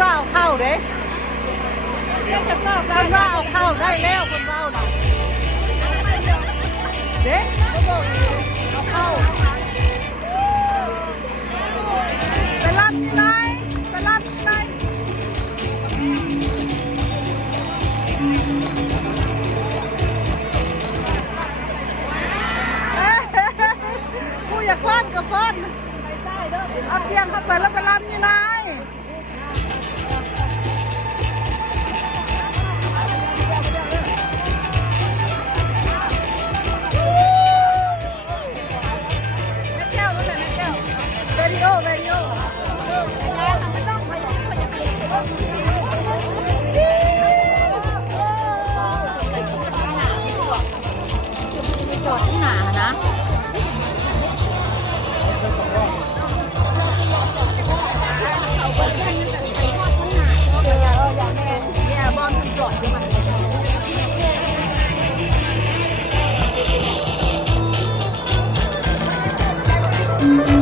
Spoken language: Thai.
ว่าเอาเข้าเด้คนว่าเอาเข้าได้แล้วคนว่าเด็กเอาเข้าไปรับที่ไหนไปรับที่ไหนกูอยากฟ้อนกับฟ้อนเอาเตียงเข้าไปแล้วไปรับที่ไหนจอดที่หนานะเนี่ยบอลจอดอยู่มัน